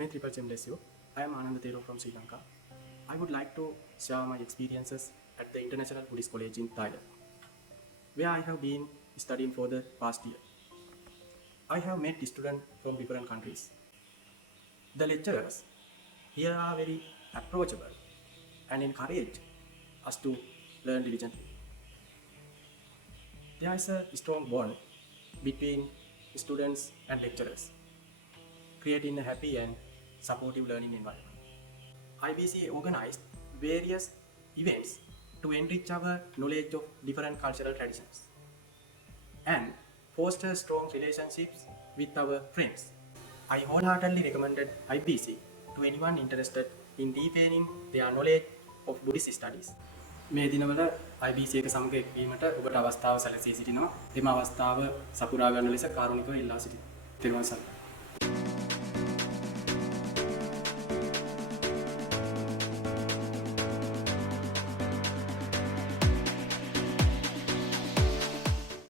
May Triple Gem bless you. I am Ananda Thero from Sri Lanka. I would like to share my experiences at the International Buddhist College in Thailand, where I have been studying for the past year. I have met students from different countries. The lecturers here are very approachable and encourage us to learn diligently. There is a strong bond between students and lecturers, creating a happy and supportive learning environment. IBC organized various events to enrich our knowledge of different cultural traditions and foster strong relationships with our friends. I wholeheartedly recommended IBC to anyone interested in deepening their knowledge of Buddhist studies. මේ දිනවල IBC එක සමග එක්වීමට ඔබට අවස්ථාව සැලසී සිටිනවා. එම අවස්ථාව සපුරා ගන්න ලෙස කාරුණිකව ඉල්ලා සිටිනවා. ත්වන් සරණයි.